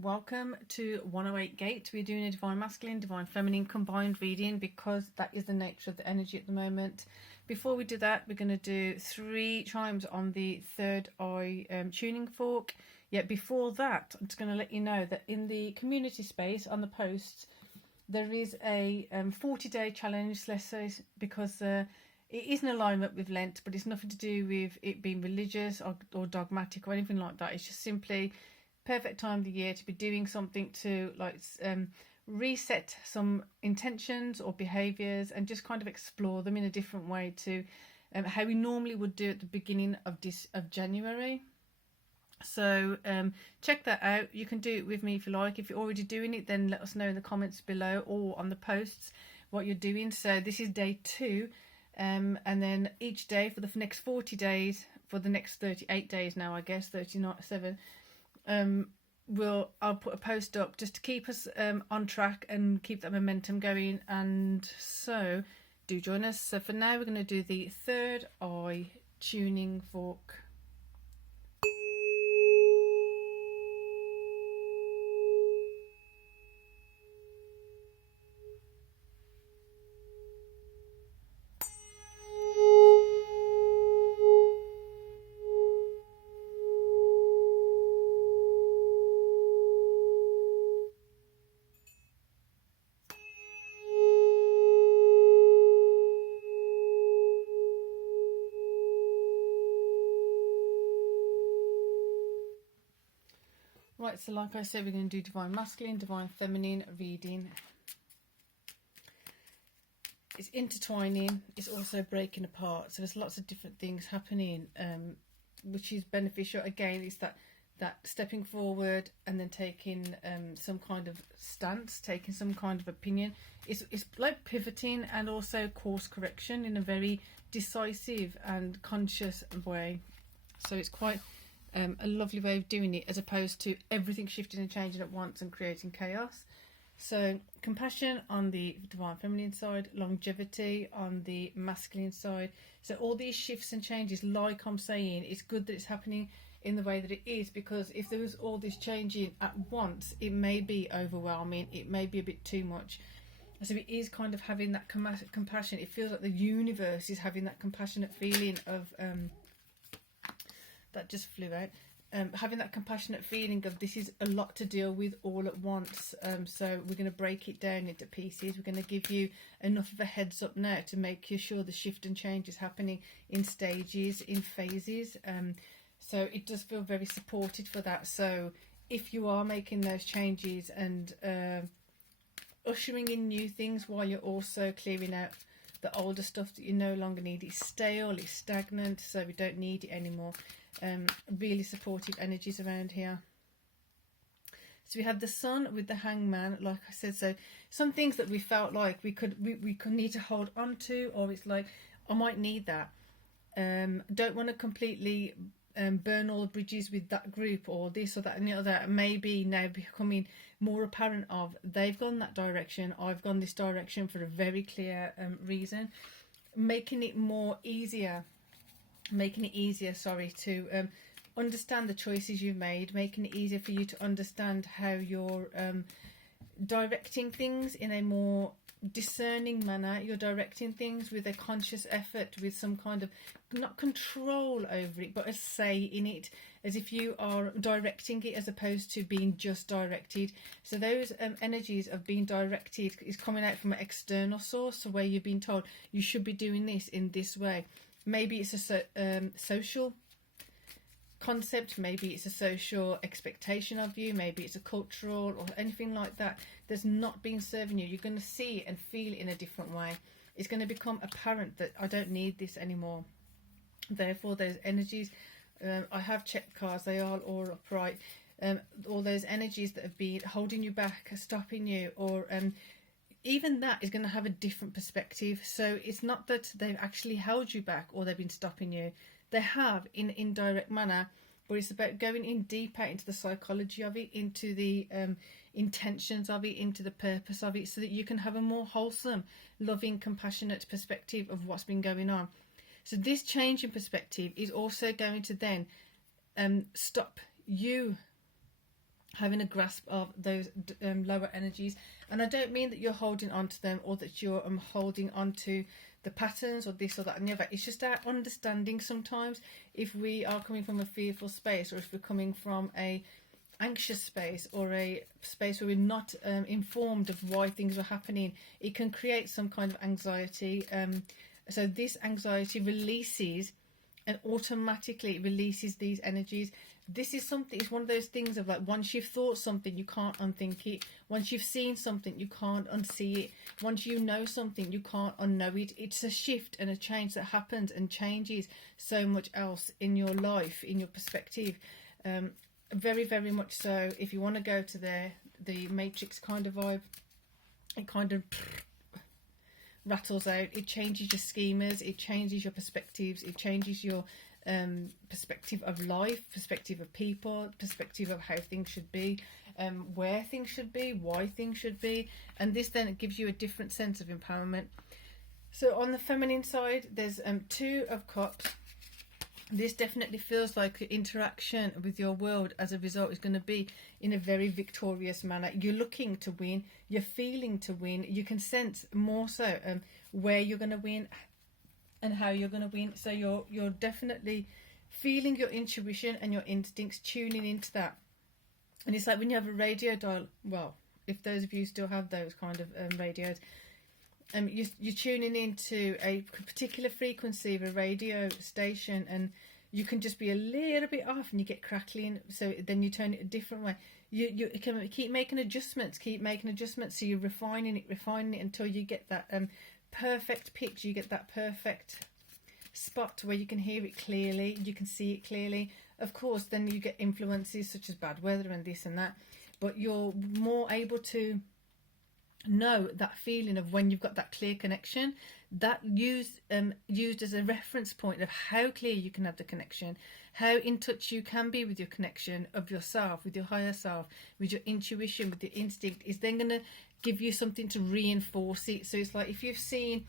Welcome to 108 Gate. We're doing a Divine Masculine, Divine Feminine combined reading because that is the nature of the energy at the moment. Before we do that, we're going to do 3 chimes on the third eye tuning fork. Yet before that, I'm just going to let you know that in the community space on the posts, there is a 40-day challenge, let's say, because it is in alignment with Lent, but it's nothing to do with it being religious or dogmatic or anything like that. It's just simply perfect time of the year to be doing something to reset some intentions or behaviors and just kind of explore them in a different way to how we normally would do at the beginning of January. So check that out. You can do it with me if you like. If you're already doing it, then let us know in the comments below or on the posts what you're doing. So this is day 2, and then each day for the next 40 days, for the next 38 days now, I guess 39.7. I'll put a post up just to keep us on track and keep that momentum going, and so do join us. So for now we're going to do the third eye tuning fork. Right, so like I said, we're going to do Divine Masculine, Divine Feminine reading. It's intertwining, it's also breaking apart, so there's lots of different things happening, which is beneficial. Again, it's that stepping forward and then taking some kind of stance, taking some kind of opinion. It's like pivoting and also course correction in a very decisive and conscious way. So it's quite a lovely way of doing it, as opposed to everything shifting and changing at once and creating chaos. So compassion on the Divine Feminine side, longevity on the masculine side. So all these shifts and changes, like I'm saying, it's good that it's happening in the way that it is, because if there was all this changing at once, it may be overwhelming, it may be a bit too much. So it is kind of having that compassion. It feels like the universe is having that compassionate feeling of that just flew out. Having that compassionate feeling of this is a lot to deal with all at once. So we're going to break it down into pieces. We're going to give you enough of a heads up now to make you sure the shift and change is happening in stages, in phases. So it does feel very supported for that. So if you are making those changes and ushering in new things while you're also clearing out the older stuff that you no longer need, it's stale, it's stagnant, so we don't need it anymore. Really supportive energies around here. So we have the Sun with the Hangman, like I said. So some things that we felt like we could need to hold on to, or it's like, I might need that. Don't want to completely burn all the bridges with that group or this or that and the other. Maybe now becoming more apparent of they've gone that direction, I've gone this direction for a very clear reason. Making it easier to understand the choices you've made, making it easier for you to understand how you're directing things in a more discerning manner. You're directing things with a conscious effort, with some kind of, not control over it, but a say in it, as if you are directing it as opposed to being just directed. So those energies of being directed is coming out from an external source, so where you've been told you should be doing this in this way. Maybe it's a social concept, maybe it's a social expectation of you, maybe it's a cultural or anything like that that's not been serving you. You're going to see it and feel it in a different way. It's going to become apparent that I don't need this anymore. Therefore, those energies, I have checked cards, they are all upright. All those energies that have been holding you back, stopping you, or even that is going to have a different perspective. So it's not that they've actually held you back or they've been stopping you. They have in an indirect manner, but it's about going in deeper into the psychology of it, into the intentions of it, into the purpose of it, so that you can have a more wholesome, loving, compassionate perspective of what's been going on. So this change in perspective is also going to then stop you having a grasp of those lower energies. And I don't mean that you're holding on to them, or that you're holding on to the patterns or this or that and the other. It's just our understanding sometimes, if we are coming from a fearful space, or if we're coming from a anxious space, or a space where we're not informed of why things are happening, it can create some kind of anxiety. So this anxiety releases, and automatically releases these energies. This is something, it's one of those things of like, once you've thought something, you can't unthink it. Once you've seen something, you can't unsee it. Once you know something, you can't unknow it. It's a shift and a change that happens and changes so much else in your life, in your perspective. Very, very much so. If you want to go to the Matrix kind of vibe, it kind of rattles out. It changes your schemas, it changes your perspectives, it changes your perspective of life, perspective of people, perspective of how things should be, where things should be, why things should be. And this then gives you a different sense of empowerment. So on the feminine side, there's Two of Cups. This definitely feels like the interaction with your world as a result is going to be in a very victorious manner. You're looking to win, you're feeling to win, you can sense more so where you're going to win and how you're going to win. So you're definitely feeling your intuition and your instincts, tuning into that. And it's like when you have a radio dial, well, if those of you still have those kind of radios, you're tuning into a particular frequency of a radio station, and you can just be a little bit off and you get crackling, so then you turn it a different way. You can keep making adjustments, so you're refining it until you get that perfect pitch, you get that perfect spot where you can hear it clearly, you can see it clearly. Of course, then you get influences such as bad weather and this and that, but you're more able to know that feeling of when you've got that clear connection, that used as a reference point of how clear you can have the connection, how in touch you can be with your connection of yourself, with your higher self, with your intuition, with your instinct, is then going to give you something to reinforce it. So it's like if you've seen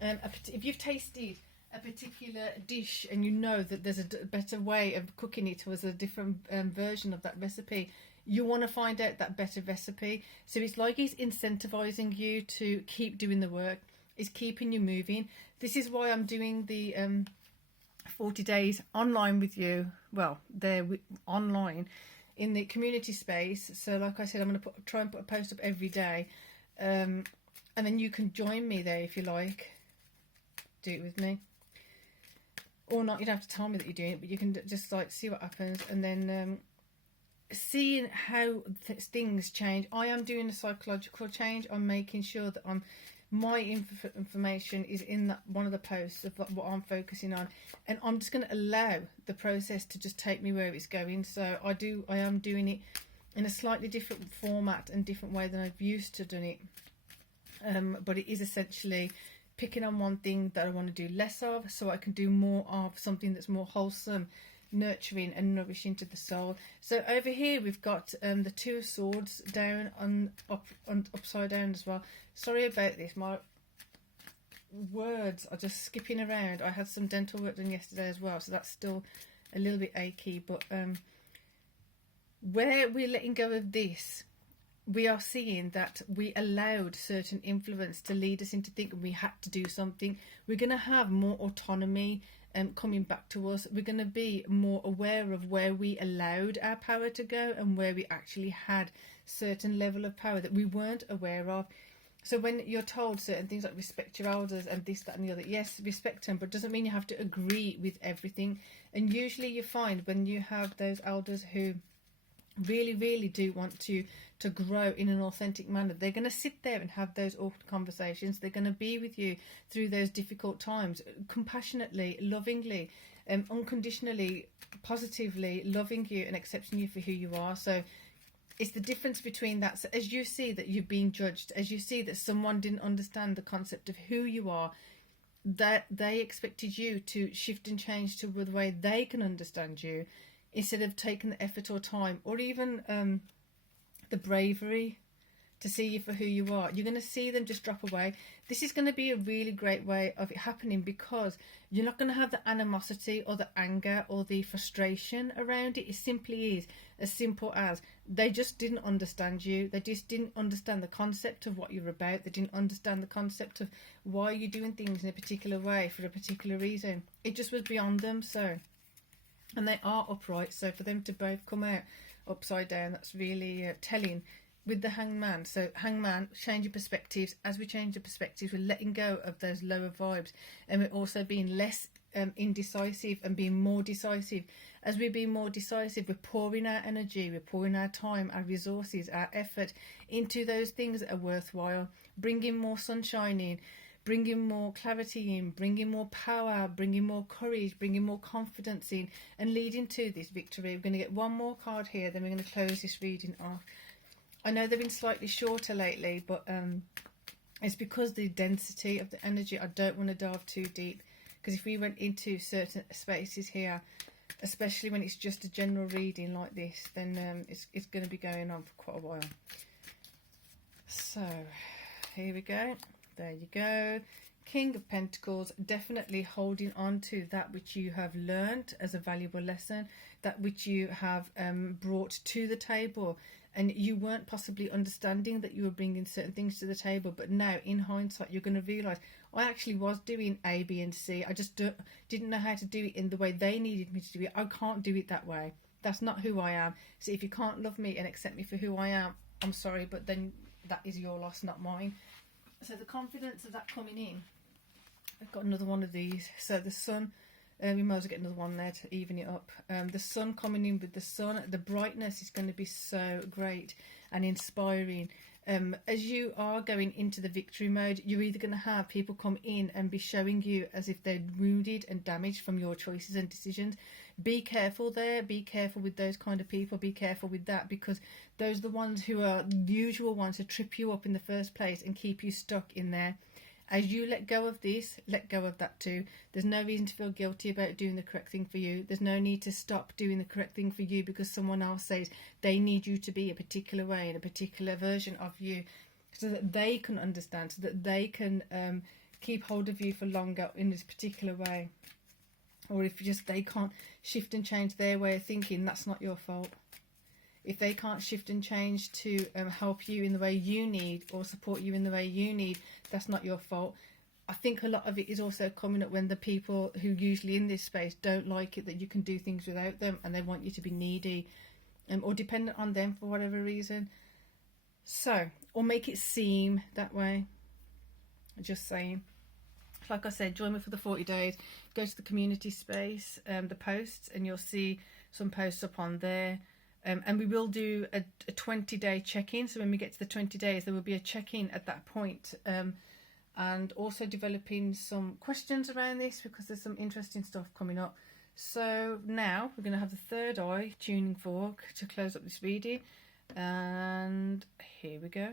if you've tasted a particular dish and you know that there's a better way of cooking it, or there's a different version of that recipe, you want to find out that better recipe. So it's like he's incentivizing you to keep doing the work. It's keeping you moving. This is why I'm doing the 40 days online with you. Well, they're online in the community space. So like I said, I'm going to try and put a post up every day. And then you can join me there if you like. Do it with me. Or not, you don't have to tell me that you're doing it, but you can just like see what happens. And then seeing how things change. I am doing a psychological change. I'm making sure that my information is in that one of the posts of what I'm focusing on, and I'm just going to allow the process to just take me where it's going. So I am doing it in a slightly different format and different way than I've used to doing it, but it is essentially picking on one thing that I want to do less of, so I can do more of something that's more wholesome, nurturing and nourishing to the soul. So over here we've got the Two of Swords down on upside down as well. Sorry about this, my words are just skipping around. I had some dental work done yesterday as well, so that's still a little bit achy, but where we're letting go of this, we are seeing that we allowed certain influence to lead us into thinking we had to do something. We're going to have more autonomy coming back to us. We're going to be more aware of where we allowed our power to go and where we actually had certain level of power that we weren't aware of. So when you're told certain things like respect your elders and this, that and the other, yes, respect them, but it doesn't mean you have to agree with everything. And usually you find when you have those elders who really, really do want to grow in an authentic manner, they're going to sit there and have those awkward conversations. They're going to be with you through those difficult times, compassionately, lovingly, unconditionally, positively loving you and accepting you for who you are. So it's the difference between that. So as you see that you've been judged, as you see that someone didn't understand the concept of who you are, that they expected you to shift and change to the way they can understand you, instead of taking the effort or time or even the bravery to see you for who you are. You're going to see them just drop away. This is going to be a really great way of it happening, because you're not going to have the animosity or the anger or the frustration around it. It simply is as simple as they just didn't understand you. They just didn't understand the concept of what you're about. They didn't understand the concept of why you're doing things in a particular way for a particular reason. It just was beyond them. So, and they are upright, so for them to both come out upside down, that's really telling with the hangman. So hangman, change your perspectives. As we change the perspectives, we're letting go of those lower vibes, and we're also being less indecisive and being more decisive. As we're being more decisive, we're pouring our energy, we're pouring our time, our resources, our effort into those things that are worthwhile, bringing more sunshine in, bringing more clarity in, bringing more power, bringing more courage, bringing more confidence in, and leading to this victory. We're going to get one more card here, then we're going to close this reading off. I know they've been slightly shorter lately, but it's because the density of the energy. I don't want to delve too deep, because if we went into certain spaces here, especially when it's just a general reading like this, then it's going to be going on for quite a while. So here we go. There you go. King of Pentacles, definitely holding on to that which you have learned as a valuable lesson, that which you have brought to the table, and you weren't possibly understanding that you were bringing certain things to the table, but now in hindsight you're going to realise, I actually was doing A, B and C. I just didn't know how to do it in the way they needed me to do it. I can't do it that way. That's not who I am. So if you can't love me and accept me for who I am, I'm sorry, but then that is your loss, not mine. So the confidence of that coming in, I've got another one of these. So the sun, we might as well get another one there to even it up. The sun coming in with the sun, the brightness is going to be so great and inspiring. As you are going into the victory mode, you're either going to have people come in and be showing you as if they're wounded and damaged from your choices and decisions. Be careful there. Be careful with those kind of people. Be careful with that, because those are the ones who are the usual ones to trip you up in the first place and keep you stuck in there. As you let go of this, let go of that too. There's no reason to feel guilty about doing the correct thing for you. There's no need to stop doing the correct thing for you because someone else says they need you to be a particular way and a particular version of you, so that they can understand, so that they can keep hold of you for longer in this particular way. Or if just they can't shift and change their way of thinking, that's not your fault. If they can't shift and change to help you in the way you need, or support you in the way you need, that's not your fault. I think a lot of it is also coming up when the people who usually in this space don't like it that you can do things without them, and they want you to be needy or dependent on them for whatever reason. So, or make it seem that way. Just saying. Like I said, join me for the 40 days. Go to the community space, the posts, and you'll see some posts up on there. And we will do a 20-day check-in. So when we get to the 20 days, there will be a check-in at that point. And also developing some questions around this, because there's some interesting stuff coming up. So now we're going to have the third eye tuning fork to close up this reading. And here we go.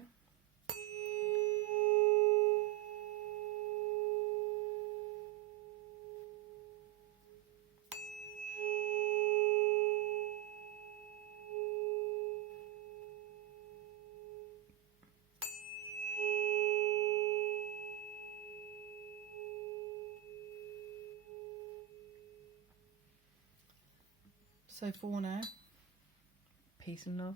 So for now, peace and love.